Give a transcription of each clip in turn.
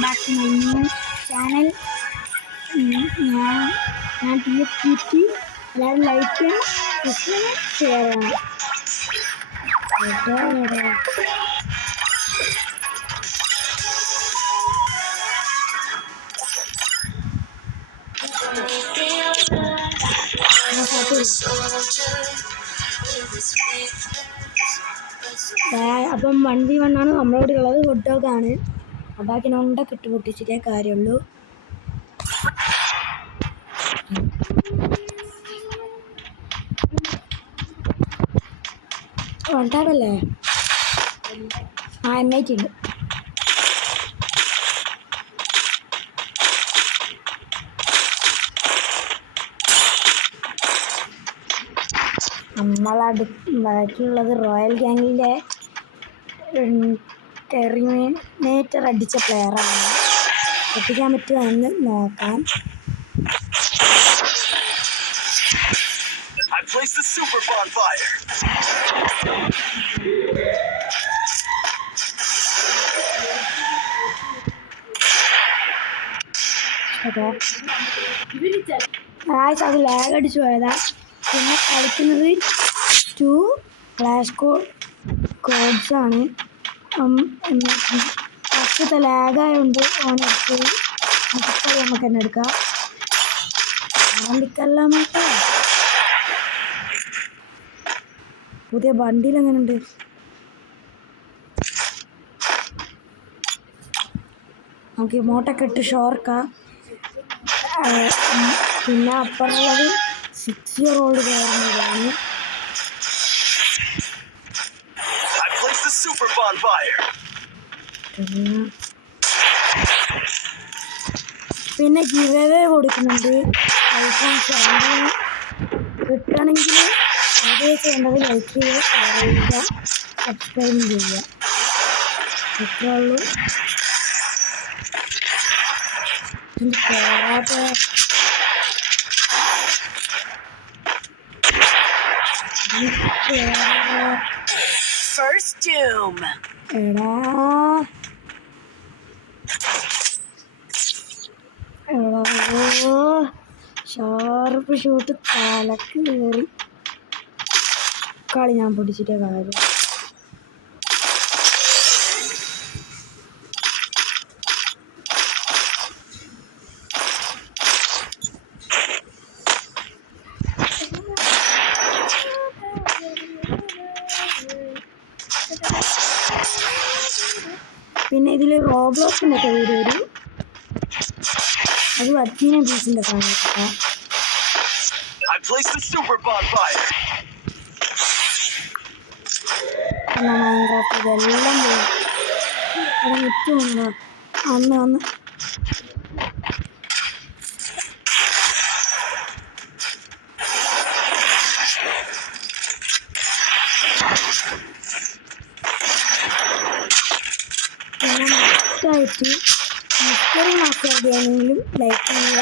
back to my new channel. ഞാൻ TFQT എല്ലാവരും like ചെയ്യണം, സബ്സ്ക്രൈബ് ഷെയർ ചെയ്യണം. അപ്പം 1v1 ആണ് നമ്മളോട് ഉള്ളത്. ഹോട്ട് ഡോഗാണ്. ഉണ്ടാക്കിനോണ്ട കിട്ടു പൊട്ടിച്ചിട്ടേ കാര്യമുള്ളൂ. ഉണ്ടാവല്ലേ M8 ഉണ്ട്. ബാക്കിയുള്ളത് റോയൽ ഗാങ്ങിൻ്റെ ടെറിമിനേറ്റർ അടിച്ച പ്ലെയറാണ്. പൊട്ടിക്കാൻ പറ്റുമോ എന്ന് നോക്കാം. അത് ലാഗ് അടിച്ചു പോയതാ. പിന്നെ കളിക്കുന്നത് 2 ഫ്ലാഷ് കോഡ്സാണ്. ഫസ്റ്റത്തെ ലാഗായതുകൊണ്ട് ഓനെടുത്ത് നമുക്ക് തന്നെ എടുക്കാം. ആരംഭിക്കെല്ലാം പുതിയ വണ്ടിയിൽ എങ്ങനെ ഉണ്ട്? നമുക്ക് ഇമോട്ടൊക്കെ ഇട്ട് ഷോർക്കാം. പിന്നെ അപ്പുറമുള്ളത് 6 year old കയറുന്നതാണ്. പിന്നെ ഗിവ് അവേ കൊടുക്കുന്നുണ്ട്. iPhone 7 കിട്ടണമെങ്കിൽ അതേ ചെയ്യേണ്ടത് ലൈക്ക് ചെയ്യുക, ഷെയർ ചെയ്യുക, സബ്സ്ക്രൈബ് ചെയ്യുക. ഇത്രേ ഉള്ളൂ. First doom. എടാ ഷാർപ്പ് ഷൂട്ട് തലക്ക് കയറി. കളി ഞാൻ പൊടിച്ചിട്ടേ കാര്യം. പിന്നെ ഇതിൽ റോബ്ലോക്സിൻ്റെ ഒക്കെ വീഡിയോ വരും. അത് അച്ഛന ബീച്ചിൻ്റെ സാധനം. മൈൻക്രാഫ്റ്റ് ഇതെല്ലാം പോയി അവിടെ നിൽക്കുന്നുണ്ടോ? അന്ന് പിന്നെ മസ്റ്റായിട്ട് മിസ്റ്ററി മാസ്റ്റർ ആണെങ്കിലും ലൈക്ക് ചെയ്യുക,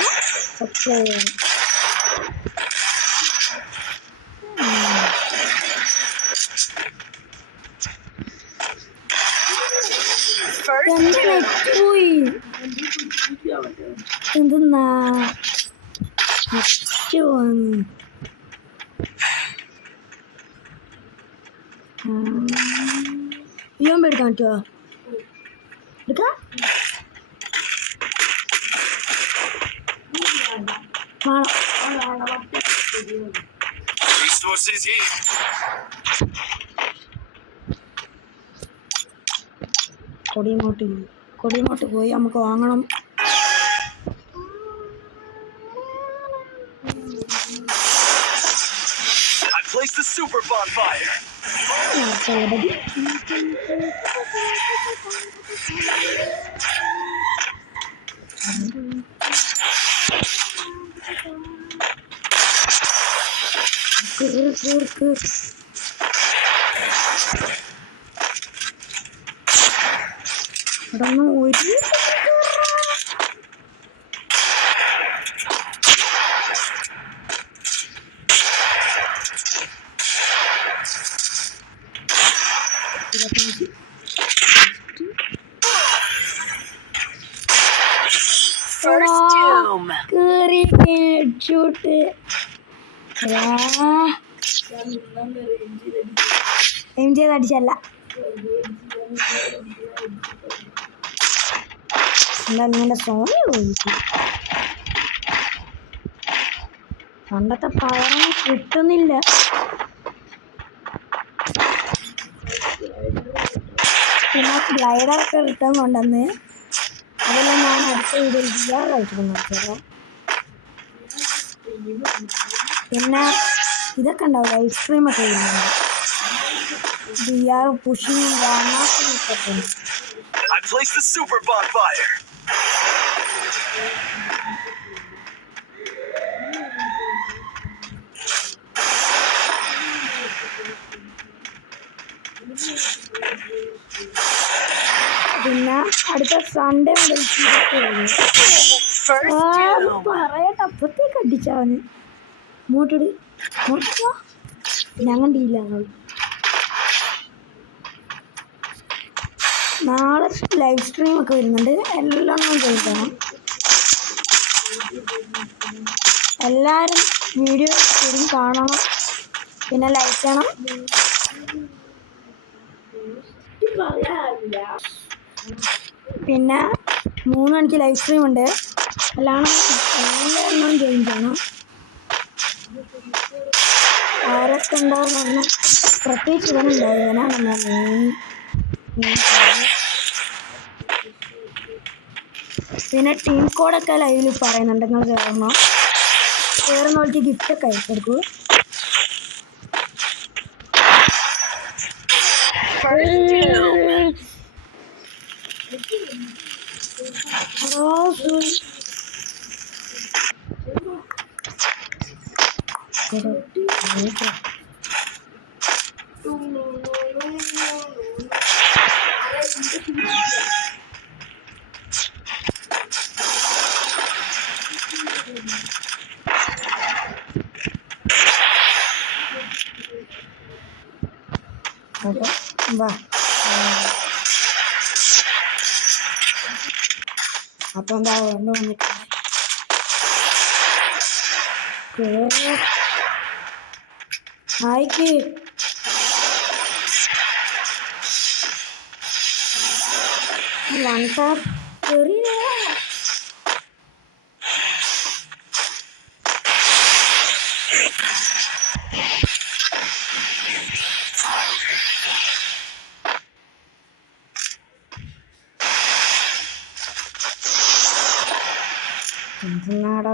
സബ്സ്ക്രൈബ് ചെയ്യണം. എന്തെന്നാ ഇയോമ്പ് എടുക്കാൻ പറ്റുമോ? എടുക്കാം. കൊടിയങ്ങോട്ട് പോയി നമുക്ക് വാങ്ങണം. ഒരു കേറി ഷൂട്ട് എം ചെയ്ത് അടിച്ചല്ല. എന്താ നിങ്ങളുടെ സോണി പോയിട്ട് പണ്ടത്തെ പവറൊന്നും കിട്ടുന്നില്ല. പിന്നെ ഗ്ലൈഡറൊക്കെ റിട്ടേൺ കൊണ്ടുവന്ന് അതെല്ലാം ഞാൻ അടുത്ത വീഡിയോയിൽ ചെയ്യാൻ കളിച്ചിരുന്നു. പിന്നെ ഇതൊക്കെ ഉണ്ടാവും, ഐസ്ക്രീമൊക്കെ വരുന്നുണ്ട്. VR പുഷിങ്ങും ഗ്രാമാസൊക്കെ ഉണ്ട്. പിന്നെ അടുത്ത സൺഡേ മുതൽ പറയട്ടെ അപ്പത്തേക്ക് അടിച്ചാവന് ഇങ്ങോട്ടിട് ഞാൻ കണ്ടില്ല. നാളെ ലൈവ് സ്ട്രീം ഒക്കെ വരുന്നുണ്ട്, എല്ലാം ചോദിക്കണം. എല്ലാവരും വീഡിയോ ശരിക്കും കാണണം, പിന്നെ ലൈക്ക് ചെയ്യണം. പിന്നെ 3 മണിക്ക് ലൈവ് സ്ട്രീം ഉണ്ട്, എല്ലാവരും ജോയിൻ ചെയ്യണം. ആരൊക്കെ ഉണ്ടാവും പറഞ്ഞാൽ പ്രത്യേകിച്ച് ഇവനുണ്ടാവും. ഇവനാണ് പിന്നെ ടീം കോഡൊക്കെ ലൈവിൽ പറയുന്നുണ്ട്, നിങ്ങൾ കയറണം. കയറുന്നവർക്ക് ഗിഫ്റ്റൊക്കെ അയച്ചു കൊടുക്കൂ. വാ അപ്പൊ എന്താ വന്നിട്ടുണ്ട് ആയിക്ക് വണ്ടാ കയറി നാടോ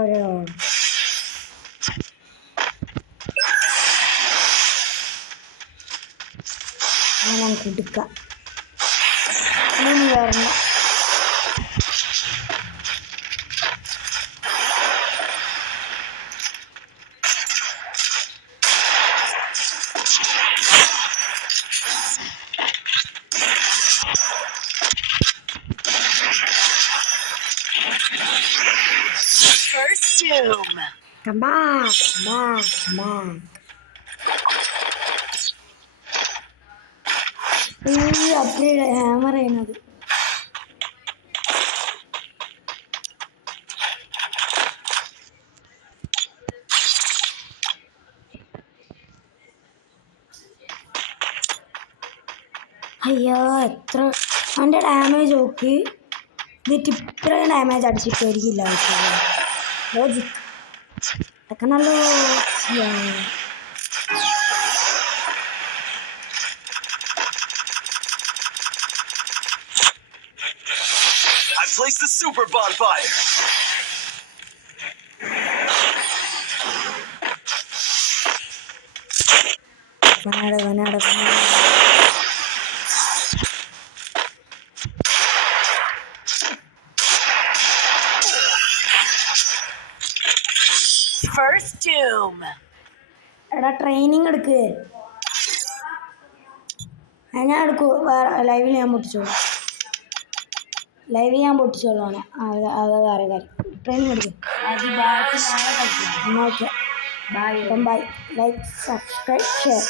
ഞാൻ കൊടുക്കാം. വരണം Come back, back, back. Upgrade hammer ചെയ്യുന്നത്. അയ്യോ എത്ര അവൻ്റെ ഡാമേജ് നോക്കി. എന്നിട്ട് ഇത്രയും ഡാമേജ് അടിച്ചിട്ടായിരിക്കില്ല ലോജിക് അതൊക്കെ നല്ല Place the super bonfire. First doom. എടാ ട്രെയിനിങ് എടുക്ക്. ഞാൻ എടുക്കൂ. ലൈവിൽ ഞാൻ പൊട്ടിച്ചോളൂ. അത് വേറെ കാര്യം. ട്രെയിനിങ് എടുക്കും. Okay bye. Like subscribe share.